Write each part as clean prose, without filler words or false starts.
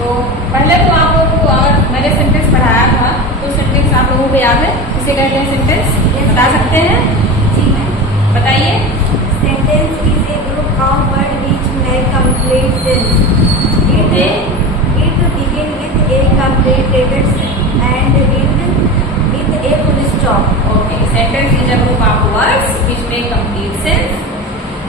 तो पहले तो आप लोगों को अगर मैंने सेंटेंस पढ़ाया था तो सेंटेंस आप लोगों को याद है, इसे कहते हैं सेंटेंस। बता सकते हैं? जी मैम। बताइए। Sentence is a group of word which make complete sense. It begin with a completed and end with a full stop. Okay, sentence is a group of words which make complete sense.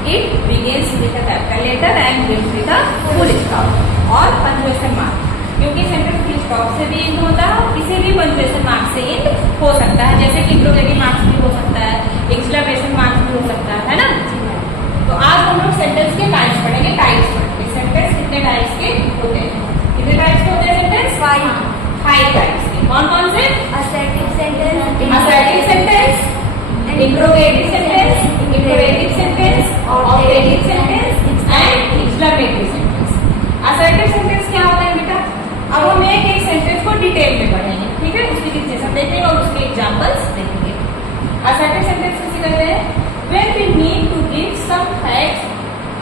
It begins with a capital letter and ends with a full stop और punctuation mark. क्योंकि sentence full stop से भी and होता है, किसी भी punctuation mark से and हो सकता है, जैसे कि इंट्रोगेटिव मार्क्स भी हो सकता है, एक्सक्लेमेशन मार्क्स भी हो सकता है ना। तो आज हम लोग सेंटेंस के टाइप्स पढ़ेंगे। टाइप्स पढ़ेंगे सेंटेंस कितने टाइप्स के होते हैं। कितने टाइप्स के होते हैं सेंटेंस? 5 टाइप्स के। कौन कौन से? Assertive sentence, assertive sentence, interrogative sentence, imperative sentence, objective sentence and exclamative sentence। assertive sentence क्या होता है बेटा? अब हम एक सेंटेंस को डिटेल में पढ़ेंगे, ठीक है। उसकी डिस्कशन देखेंगे और उसके एग्जांपल्स देखेंगे। assertive sentence किसे कहते हैं? When we need to give some facts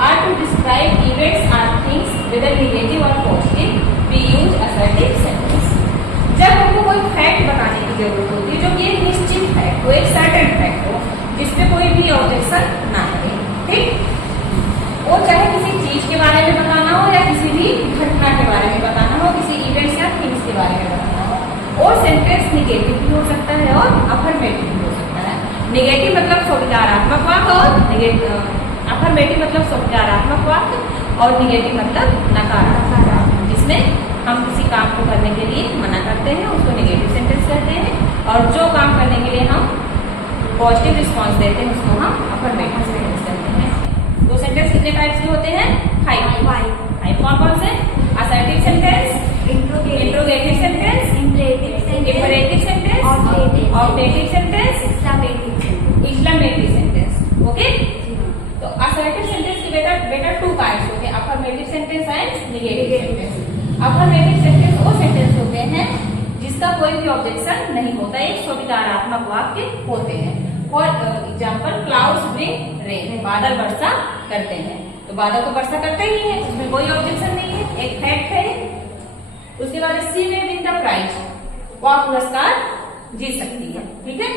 or to describe events or things whether negative or positive, we use assertive sentence। जब हमको कोई फैक्ट बताने की जरूरत होती है जो कि एक निश्चित फैक्ट हो, एक सर्टेन फैक्ट हो, जिसपे कोई भी ऑब्जेक्शन ना करे, ठीक। वो चाहे किसी चीज के बारे में बताना हो या किसी भी घटना के बारे में बताना हो, किसी इवेंट्स या थिंग्स के बारे में बताना हो। और सेंटेंस निगेटिव भी हो सकता है और अफर्मेटिव भी हो सकता है। निगेटिव मतलब स्वविचारात्मक वाक्य और अफर्मेटिव मतलब स्वविचारात्मक वाक्य और निगेटिव मतलब नकारात्मक वाक्य, जिसमें हम किसी काम को करने के लिए मना करते हैं उसको निगेटिव सेंटेंस कहते हैं, और जो काम करने के लिए हम पॉजिटिव रिस्पांस देते हैं उसको हम अफर्मेटिव सेंटेंस कहते हैं। तो सेंटेंस कितने टाइप्स के होते हैं? 5। कौन कौन से? Assertive sentence, interrogative sentence, imperative sentence, objective sentence, exclamative sentence. Okay. तो असर्टिव सेंटेंस के बेटा 2 टाइप्स होते हैं, affirmative sentence and negative sentence. Affirmative sentence वो सेंटेंस होते हैं जिसका कोई भी ऑब्जेक्शन नहीं होता, एक स्वविचारात्मक वाक्य होते हैं। For example clouds bring rain, बादल वर्षा करते हैं। तो बादल तो वर्षा करते ही है, उसमें कोई ऑब्जेक्शन नहीं है, एक फैक्ट है। उसके बाद सी में विन द प्राइज, वह पुरस्कार जीत सकती है, ठीक है।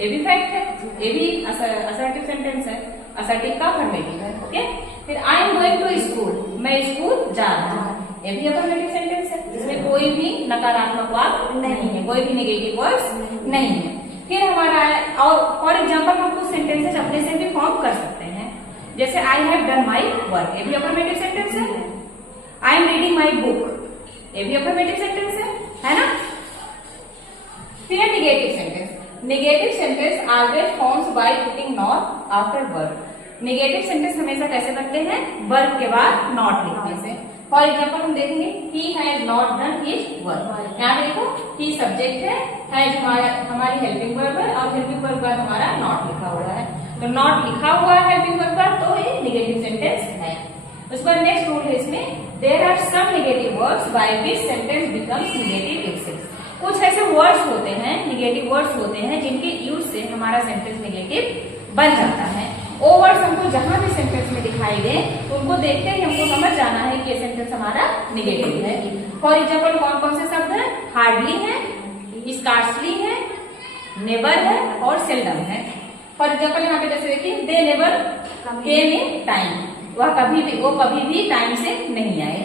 ये भी फैक्ट है, ये भी असर्टिव सेंटेंस है, असर्टिव का अफर्मेटिव है। ओके। फिर I am going to school, मैं स्कूल जा रहा हूँ, ये भी अफर्मेटिव सेंटेंस है, जिसमें कोई भी नकारात्मक वाक्य नहीं है, कोई भी नेगेटिव वर्ड्स नहीं है। फिर हमारा और फॉर एग्जांपल हम कुछ सेंटेंसेस अपने से भी फॉर्म कर सकते हैं, जैसे I have done my work, ये भी अफर्मेटिव सेंटेंस है। I am reading my book, ये भी अफर्मेटिव सेंटेंस है ना। फिर negative sentence. Negative sentence always forms by putting not after verb. Negative sentence हमेशा कैसे बनते हैं? वर्ब के बाद नॉट लिखने से। फॉर एग्जाम्पल हम देखेंगे he has not done his work. यहाँ देखो ही सब्जेक्ट है, हैज हमारी हेल्पिंग वर्ब है और हेल्पिंग वर्ब का हमारा नॉट लिखा हुआ है। तो नॉट लिखा हुआ है हेल्पिंग वर्ब का, तो ये निगेटिव सेंटेंस है। उसके बाद नेक्स्ट रूल है इसमें, there are some negative words by which sentence becomes negative usage. कुछ ऐसे वर्ड्स होते हैं, नेगेटिव वर्ड्स होते हैं, जिनके यूज से हमारा सेंटेंस नेगेटिव बन जाता है। वो वर्ड्स हमको जहां भी सेंटेंस में दिखाई दे उनको देखते ही हमको समझ जाना है कि ये सेंटेंस हमारा नेगेटिव है। फॉर एग्जाम्पल कौन कौन से शब्द है? हार्डली है, स्कार्सली है, नेवर है और सेल्डम है। फॉर एग्जाम्पल यहाँ पे जैसे देखिए, they never came in time, वो कभी भी टाइम से नहीं आए।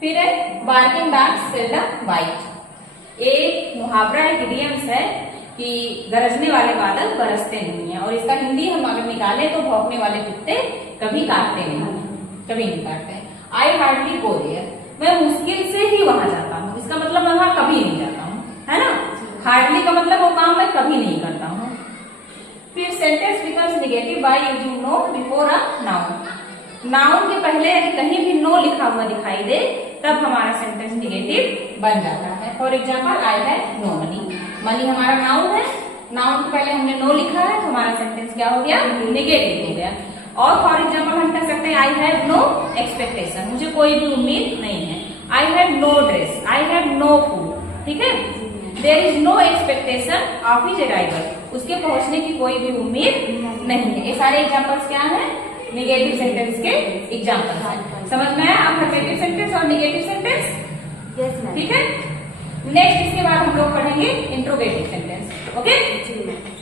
फिर है बार्किंग डॉग्स सेल्डम बाइट। एक मुहावरा, एक इडियम्स है कि गरजने वाले बादल बरसते नहीं है, और इसका हिंदी हम अगर निकाले तो भौंकने वाले कुत्ते कभी काटते नहीं, कभी नहीं काटते। आई हार्डली गो देयर, मैं मुश्किल से ही वहां जाता हूँ, इसका मतलब मैं वहां कभी नहीं जाता हूँ, है ना। हार्डली का मतलब वो काम मैं कभी नहीं करता हूँ। फिर sentence becomes negative by using no before a noun. Noun के पहले यदि कहीं भी नो लिखा हुआ दिखाई दे तब हमारा सेंटेंस नेगेटिव बन जाता है। For example I have no money, money हमारा नाउन है, नाउन के पहले हमने नो लिखा है तो हमारा सेंटेंस क्या हो गया? नेगेटिव हो गया। और फॉर एग्जाम्पल हम कह सकते हैं आई हैव नो एक्सपेक्टेशन, मुझे कोई भी उम्मीद नहीं है। I have no dress, I have no food, ठीक है। There is no expectation of his arrival, उसके पहुंचने की कोई भी उम्मीद नहीं है। ये सारे एग्जाम्पल्स क्या है? नेगेटिव सेंटेंस के एग्जाम्पल्स हैं। समझ में आया अफर्मेटिव सेंटेंस और निगेटिव सेंटेंस? Yes ma'am. ठीक है। नेक्स्ट इसके बाद हम लोग पढ़ेंगे इंट्रोगेटिव सेंटेंस। ओके। जी मैम।